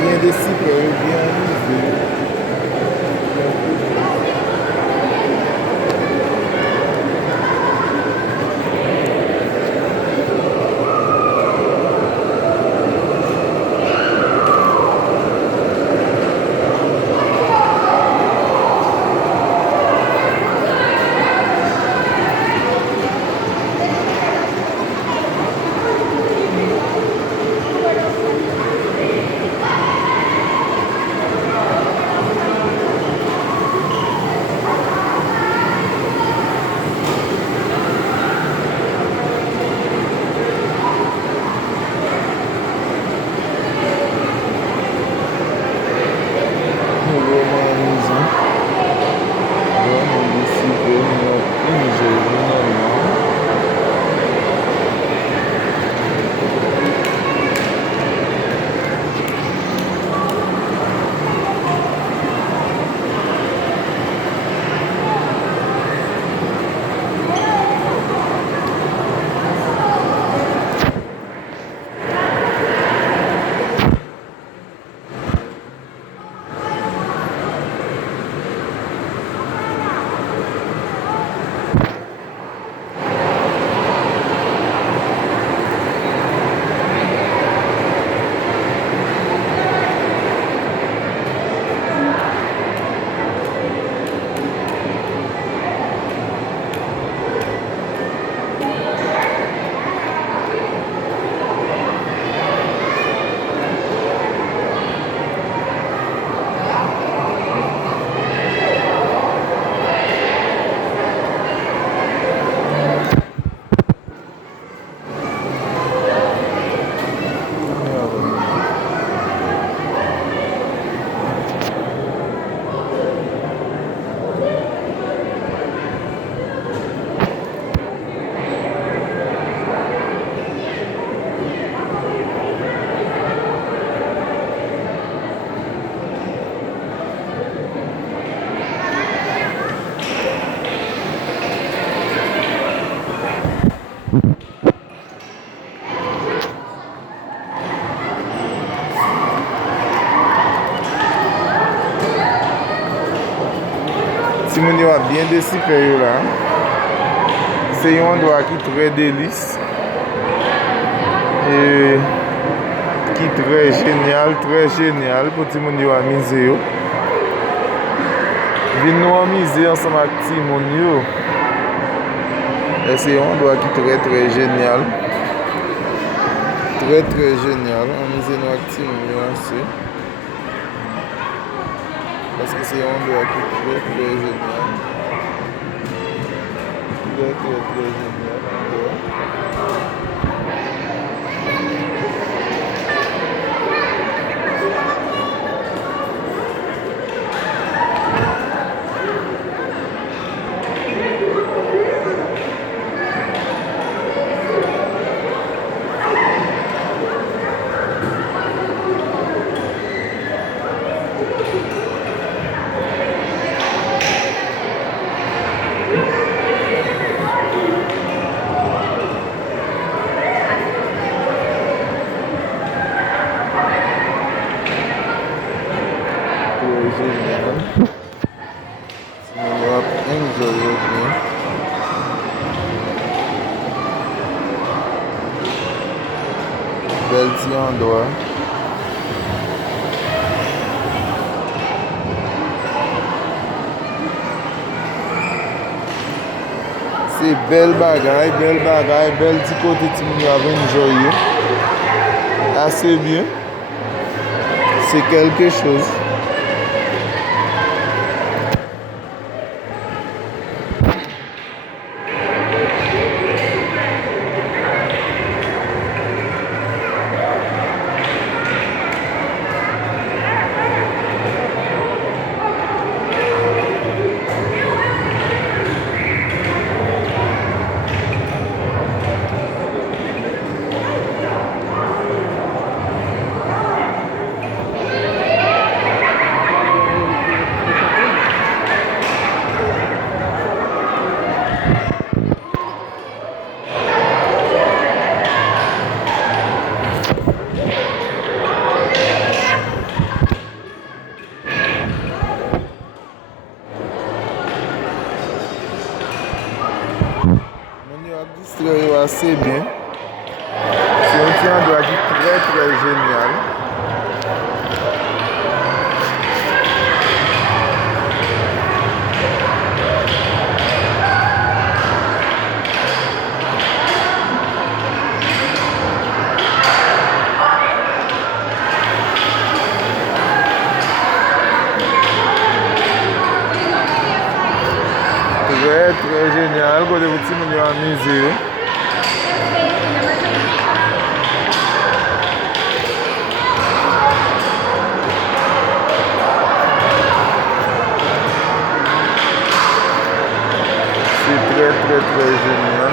bien décipé, bien amusé. Vraiment amusant, vraiment décipé, mais amusé généralement. Si moun yo a bien décipé yo là, c'est un endroit qui est très délice et qui est très génial pour tout le monde à amuser yo. Vin nous amuser ensemble avec tout le monde yo. Et c'est un endroit qui est très génial. Très génial. Amuser nous avec tout le monde yo aussi. Parce que c'est un endroit qui est très génial. Très génial. Génial. On va enjoy bien. Bel petit endroit. C'est bel bagay, bel petit côté ti moun yo ave enjoy. Assez bien. C'est quelque chose. assez bien. C'est un petit endroit qui est très très génial. Très très génial. Côté vous petit monde à musée. C'est très très très génial.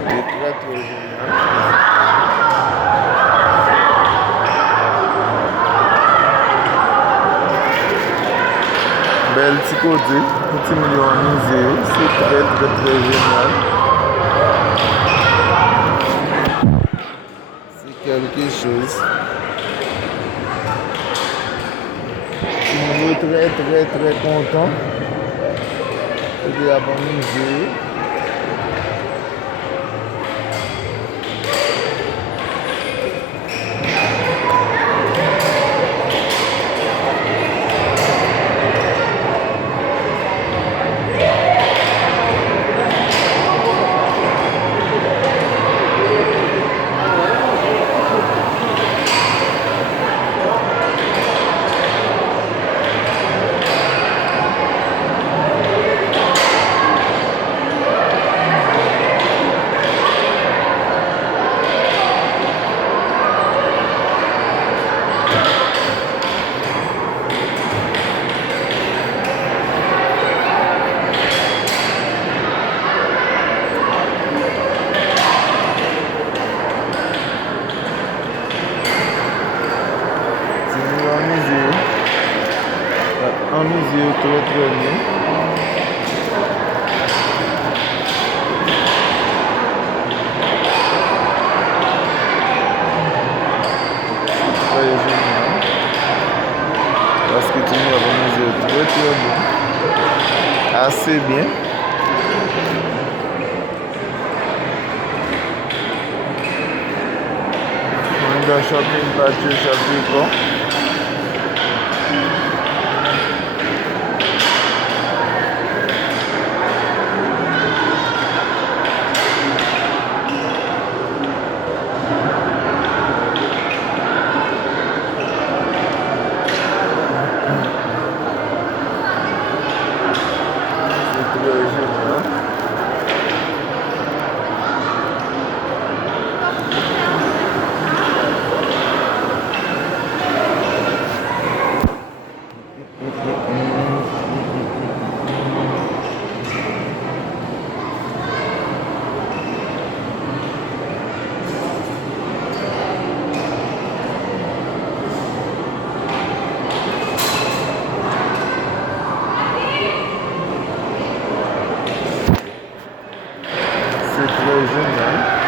C'est très très génial. Bel petit côté, petit milieu en musée, c'est très très très génial. C'est quelque chose. Petit milieu très très très content de avoir un musée. Un musée très très bien. Très génial. Parce que tu nous avons un musée très très bien. Assez bien. On est dans shopping patio Chapico. C'est très génial. C'est très génial.